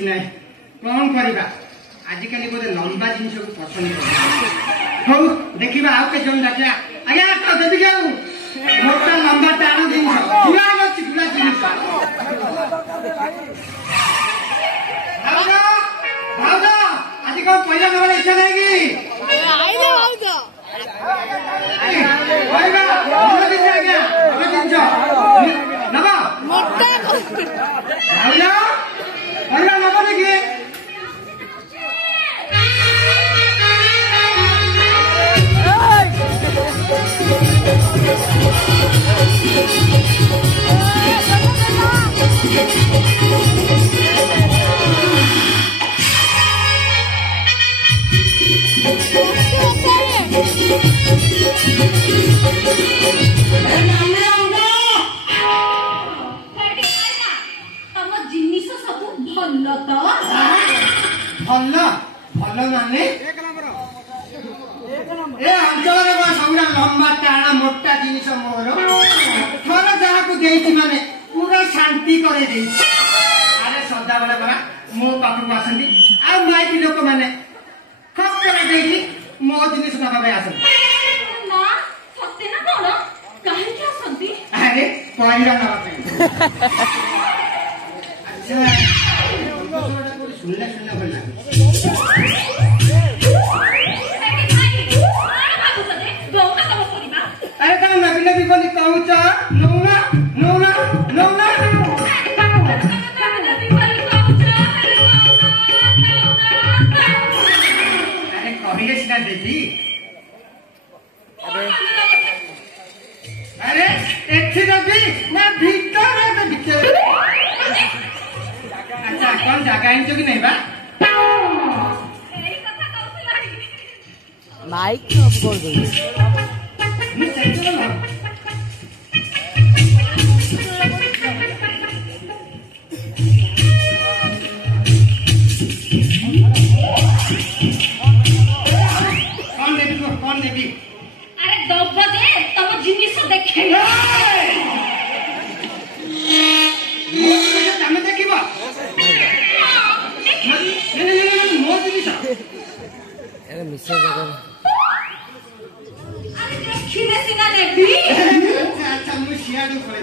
କିଛି ନାହିଁ କଣ କରିବା ଆଜିକାଲି ବୋଧେ ଲମ୍ବା ଜିନିଷକୁ ପସନ୍ଦ କରେ ହଉ ଦେଖିବା ଆଉ କେତେ ଜଣ ଡାକିବା ଆଜ୍ଞା ତ ଦେବି ଆଉ ମୋଟା ଲମ୍ବା ଟାଣ ଜିନିଷ ଗୁଳା ଅଛି ଗୁଳା ଜିନିଷ ଭାଉଜ ଆଜି କଣ ପଇସା ନେବାର ଇଚ୍ଛା ନାହିଁ କି ଭଲ ମାନେ ଏ ଅଞ୍ଚଳରେ ସବୁଟା ଲମ୍ବା ଟାଣ ମୋଟା ଜିନିଷ ମୋର ଥର ଯାହାକୁ ଦେଇଛି ମାନେ ପୁରା ଶାନ୍ତି କରି ଦେଇଛି ଆରେ ସଦାବେଳେ ପରା ମୋ ପାଖକୁ ଆସନ୍ତି ଆଉ ମାଇକି ଲୋକମାନେ ଖପର ଦେଇକି ମୋ ଜିନିଷ ନେବା ପାଇଁ ଆସନ୍ତି ଆରେ ପଇସା ନେବା ପାଇଁ ଆଚ୍ଛା ଶୁଣିଲା ଶୁଣିଲା ଭଲ ଲାଗେ अरे तुम नबी नबी बोली कहूच नौना नौना नौना अरे कहले सीना देवी अरे एथि नबी ना भीतर तो भीतर अच्छा कौन जगह आइछ कि नहीं बा माइक ऑफ कर दो कौन देवी अरे दब दे तम जिनिस देखे तमे देखिबा मो जिनिस अरे मिसे जगह अरे देखिने सिना नेबी अच्छा मु सियाडू करे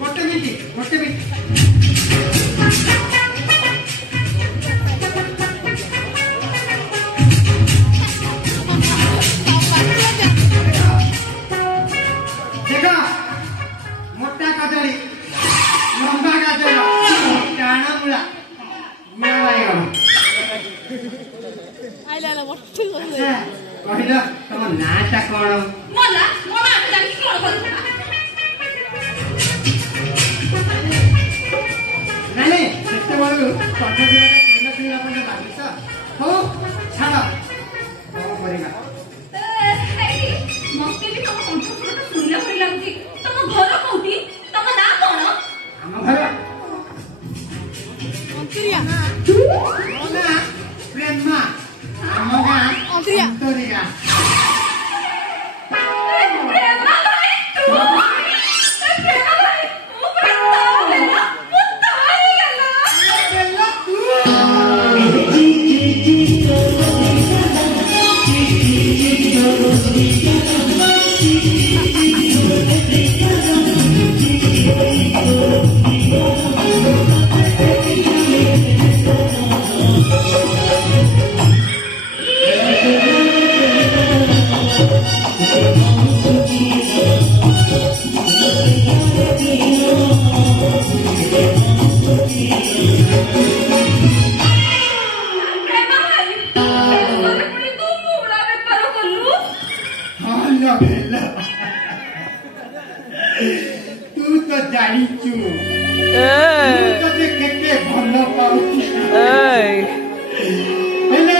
गोटे मिनिट देखा मोटा कदली लंबा गाजर टाणा मुला कहल तुम नाटा कौन मोला मोना जानि कोन करबा नहीं सेते बड़ू कठ दिया पहिला सुनी अपन लागिस हो छाड़ कौन करिबा मस्ते भी तम कंठ सुनले पड़ी लागुची तम घर कोठी तम ना कोन हम घर अंतरिया मोना प्रेमा हम गां अंतरिया तू तो जानी चू तू तो केते भल पाउची हेले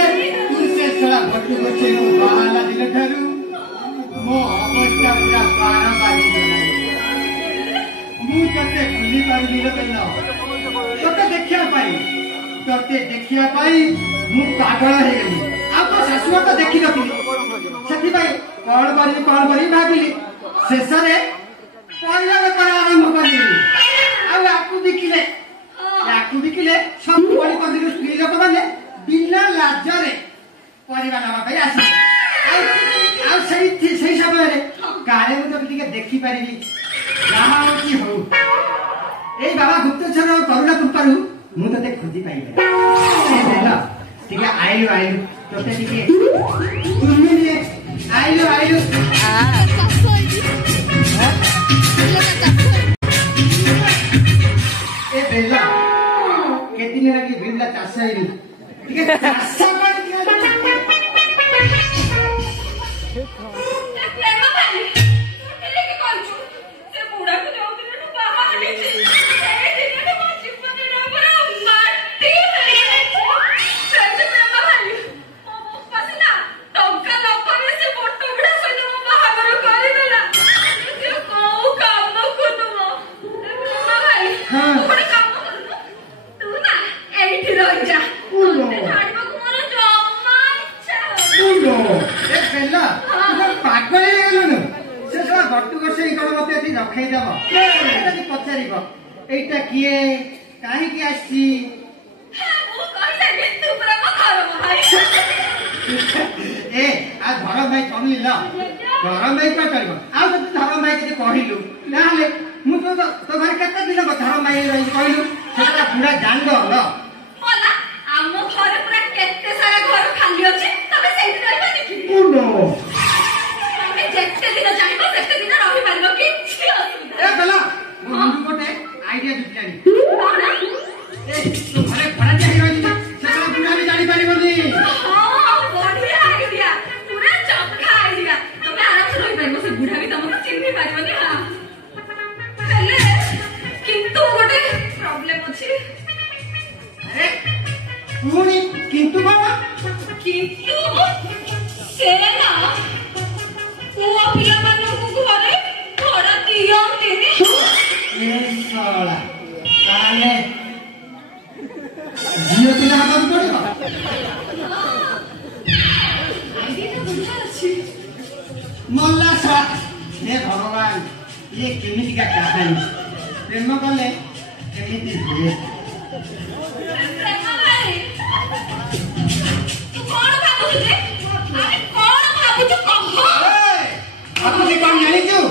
तू से सला भट्टू गोचे नो बाहाला दिले ठारू मो अवस्था पूरा बारा बाजी गला मु कते भूली पारुनी रे पेनो तते देखिया पाई मु पागल हे गली आ तो सासु तो देखि नथिली सेति भाई कौन बरी भाबिली शेष रे पहला बेपार आरंभ करी आपको देखिले याकू बिकिले सब बड़ी कर स्त्री लोक मैंने बिना लाजरे परिवार नवा पे आसी आ सही समय रे काले मु तो टिके देखि पारिबी जहाँ होची हो ए बाबा गुप्तचर करुणा कृपारू मु तते खोजी पाइबे ए देला टिके आइलु तते टिके तुमने ने आइलु ए बेला केती ने लगी भिडला चाष आइलु टिके चाष कर दिया पचार एटा किए कहीं आसी ए आ धरम भाई कमिल धरम भाई क्या कर धरम भाई के कहलु ना मु तो घर केते दिन धरम भाई कहलु सेटा पूरा जान दो ल बोला आम घर पूरा केते सारा घर खाली अछि तबे सेठी रहबा देखि उनो तबे जेते दिन जानिबो सेते दिन रहि पारिबो कि ए बेला मुंडू कोटे आइडिया दिखानी ए तो घरे भड़ा जाई रही सेटा पूरा भी जानि पारिबोनी हां बढ़िया आइडिया पूरा चमका आइडिया तबे आराम से रहि पारिबो से बुढ़ा भी तमको चिन्हि पारिबोनी हां पहले किंतु गोटे प्रॉब्लम अछि अरे पुणी किंतु बाबा किंतु सेना पुआ पिला मानकु घरे थोड़ा दियंतिनी ए साला काले जियो पिला हाथ पड़ो आइडिया बुझा अछि मल्ला सा हे भगवान ये केमिति का कहानी प्रेम कले केमिति हुए प्रेमा भाई तू कोन भाबुछ रे अरे कोन भाबुछ कह आप कौन जानी क्यों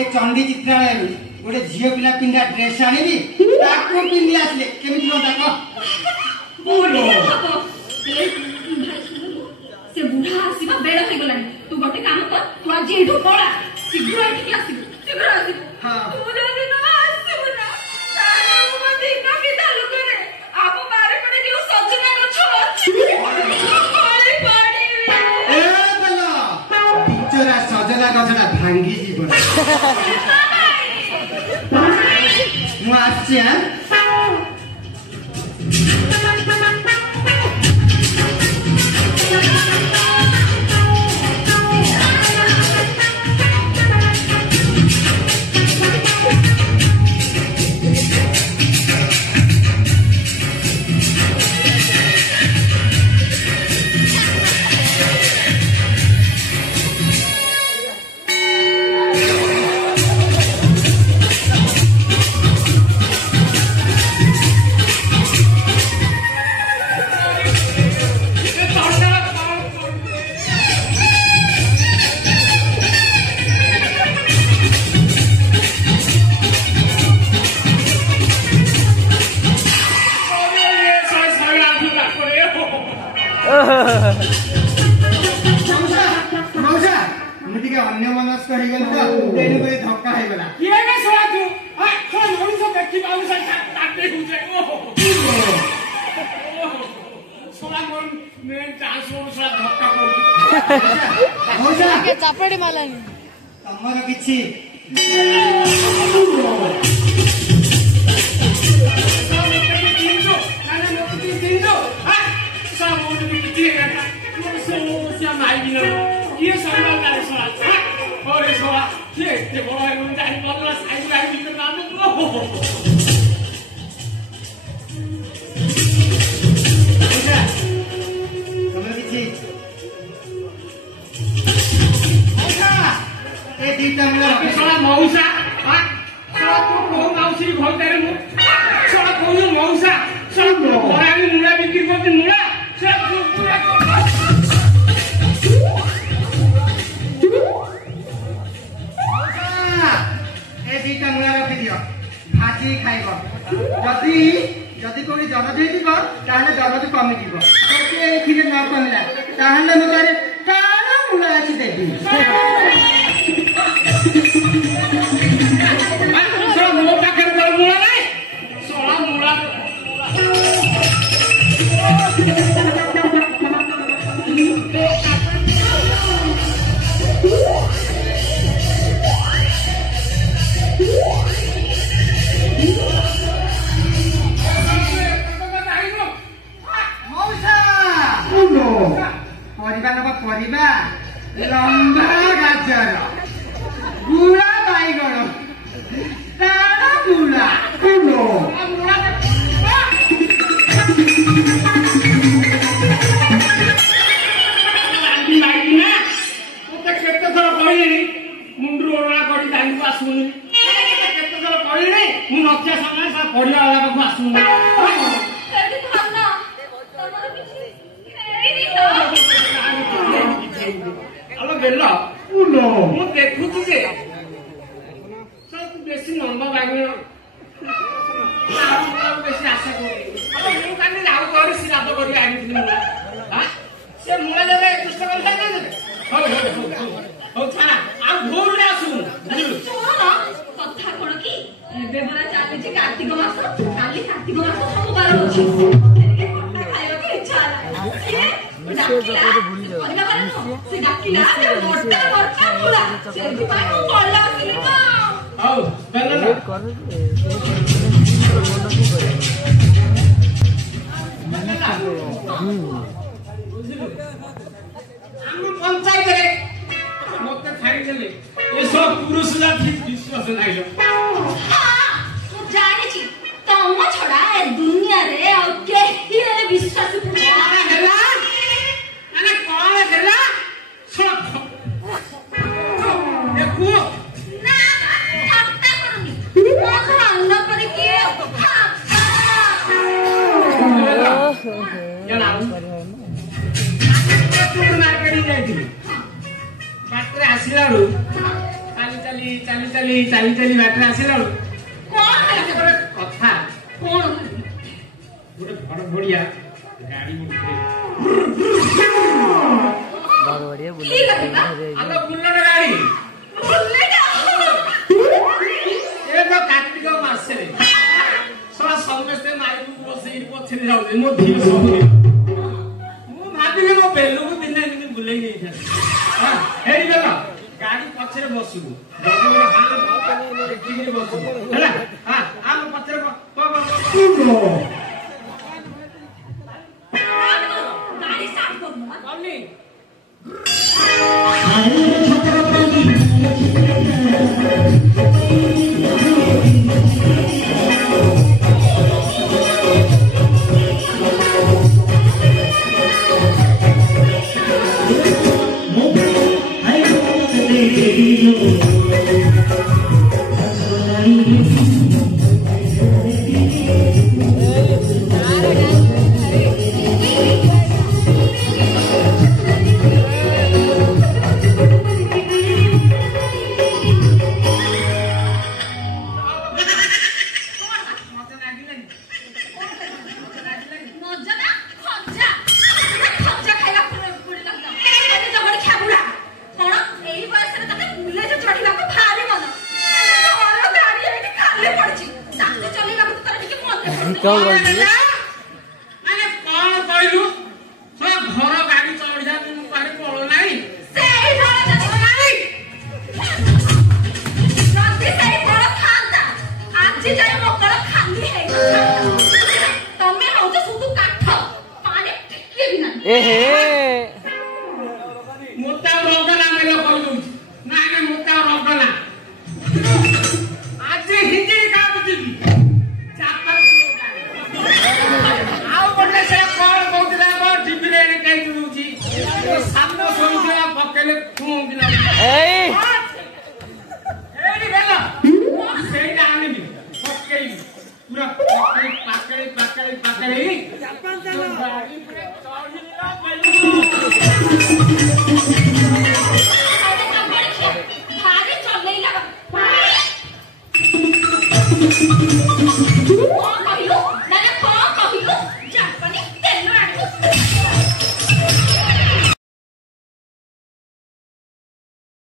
ए चंडी चित्रालय गोटे झील पिला पिंधा ड्रेस आनी ताको पिंधि आसले केमिति हो ताको बढ़िया हबो से बुढ़ा आसीबा बेड़ हो गलानी तू गोटे काम कर तू आज एठो पळा शीघ्र एठी आसी हां तू जदी न आसीबो ना ताले मो दिन के चालू करे आप बारे पड़े के सजना गछ कोई पड़ी ए बला बिचरा सजना गछडा भांगी जीवन मु आछि हां अन्य मनस्क हो गल तो तेनु कोई धक्का हो गला ये ना सोआ तू आ तो मनुष्य देखि बाबू से काटे हो जाए ओ सोला मन में ट्रांसफर से धक्का कर हो जा के चापड़ी मालानी तमर किछि ये सारा का सोला और सोला ये बड़ा है मुंडा ही बदला साइड लाइन भी करना तो अच्छा तमर किछि अच्छा ए दीटा हमरा सोला मौसा आ सोला को मौसी भौतारे मु सोला को मौसा ମୂଳା ବିକ୍ରି କରୁଛି ମୂଳା ସେ ଏ ଦିଟା ମୂଳା ରଖିଦିଅ ଭାଜି ଖାଇବ ଯଦି ଯଦି କୋଉଠି ଦରଦ ହେଇଯିବ ତାହେଲେ ଦରଦ କମିଯିବ ଯଦି ଏଥିରେ ନ କମିଲା ତାହେଲେ ମୁଁ ତାର କାଳ ମୂଳା ଅଛି ଦେବି ମୋ ପାଖରେ ମୂଳା ନାହିଁ ଶଳା ମୂଳା ପରିବା ନବା ପରିବା ଲମ୍ବା ଗାଜର ଗୁଳା ବାଇଗଣ ତାର ମୂଳା କେତେ ଥର କହିଲିଣି ମୁଣ୍ଡରୁ ଓଡଣା କରି ଦାଣ୍ଡକୁ ଆସୁନି କେତେ ଥର କହିଲିଣି ମୁଁ ନଥିବା ସମୟ ପରିବା ବାଲା ପାଖକୁ ଆସୁନି ଆଲୋ ବେଲ ମୁଁ ଦେଖୁଛି ଯେ ବେଶୀ ନମ୍ବ ବାଙ୍ଗିଣ ବେଶୀ ଆଶା କରୁନି ମୁଁ କାଲି ଆଉ କରି ଶ୍ରାଦ୍ଧ କରି ଆଣିଥିଲି ମୂଳା ସେ ମୂଳା ଦେବେ ଦୁଷ୍ଟ କରିଥାନ୍ତି ହଉ ଛାଡା ଆଉ ଭୁଲରେ ଆସୁନି କଥା କଣ କି ଏବେ ପରା ଚାଲିଛି କାର୍ତ୍ତିକ ମାସ କାଲି କାର୍ତ୍ତିକ ମାସ ସୋମବାର ଅଛି ଖାଇବାକୁ ଇଚ୍ଛା ସେ ଡାକିଲା ମୋଟା ମୂଳା ସେଥିପାଇଁ ମୁଁ ପଳେଇ ଆସିଲି ତ ହଉ ଆମ ପଞ୍ଚାୟତରେ ମତେ ଖାଇଦେଲେ ଏସବୁ ପୁରୁଷ ଜାତି ବିଶ୍ୱାସ ନାହିଁ ମୁଁ ଜାଣିଛି ତମ ଛଡା ଏ ଦୁନିଆରେ ଆଉ କେହି ହେଲେ ବିଶ୍ୱାସ ହେଲା ମାନେ କଣ ହେଲା ଦେଖୁ ନା ଠାଟ୍ଟା କରୁନି ମୋ ଖାନ ପରେ କିଏ ମାର୍କେଟିଂ ଯାଇଥିଲି ବାଟରେ ଆସିଲା ବେଳୁ ଚାଲି ବାଟରେ ଆସିଲା ବେଳୁ କଣ କଥା କଣ ଗୋଟେ ବଡ ବଢିଆ ଗାଡି ବୁଲେଟ ଗାଡି ଏ ତ କାର୍ତ୍ତିକ ମାସରେ ସମସ୍ତେ ମାରିକୁ ବସେଇ ପଛରେ ଯାଉଛି ମୋ ଧିଅ ସବୁ ମୁଁ ଭାବିଲି ମୋ ବେଲୁକୁ ଦିନେ ଏମିତି ବୁଲେଇ ନେଇଥାନ୍ତି ହେଇଗଲ ଗାଡି ପଛରେ ବସିବୁ ଦେଖିକିରି ବସିବୁ ହେଲା ଆମ ପଛରେ ଗାଡି ଷ୍ଟାର୍ଟ କରୁନ କଲି ମାନେ କଣ କହିଲୁ ଘର ଗାଡି ଚଢିଆ ପାଣି ପଳ ନାହିଁ ଆଜି ଯାଇ ମକଳ ଖାଲି ହେଇଛି ତମେ ହଉଛ ସବୁ କାଠ ପାଣି ଟିକେ ବି ନାହିଁ ମୋତେ ଆଉ ରଗନା ମେଲ କହିଦଉଛି ନାଇଁ ମୋତେ ଆଉ ରଗନା ଆଜି ହିଞ୍ଜି କାହାକୁ ଯିବି ଆଉ ଗୋଟେ ସେ କଣ କହୁଥିଲା ଟିଭିରେ କାହିଁ ଦଉଛି ସାତ ଶୋଇଥିଲା ପକେଇଲେ ଏଇଠି ଗଲ ସେଇଟା ଆଣିବି ପକେଇବି ପୁରା ପାକଳି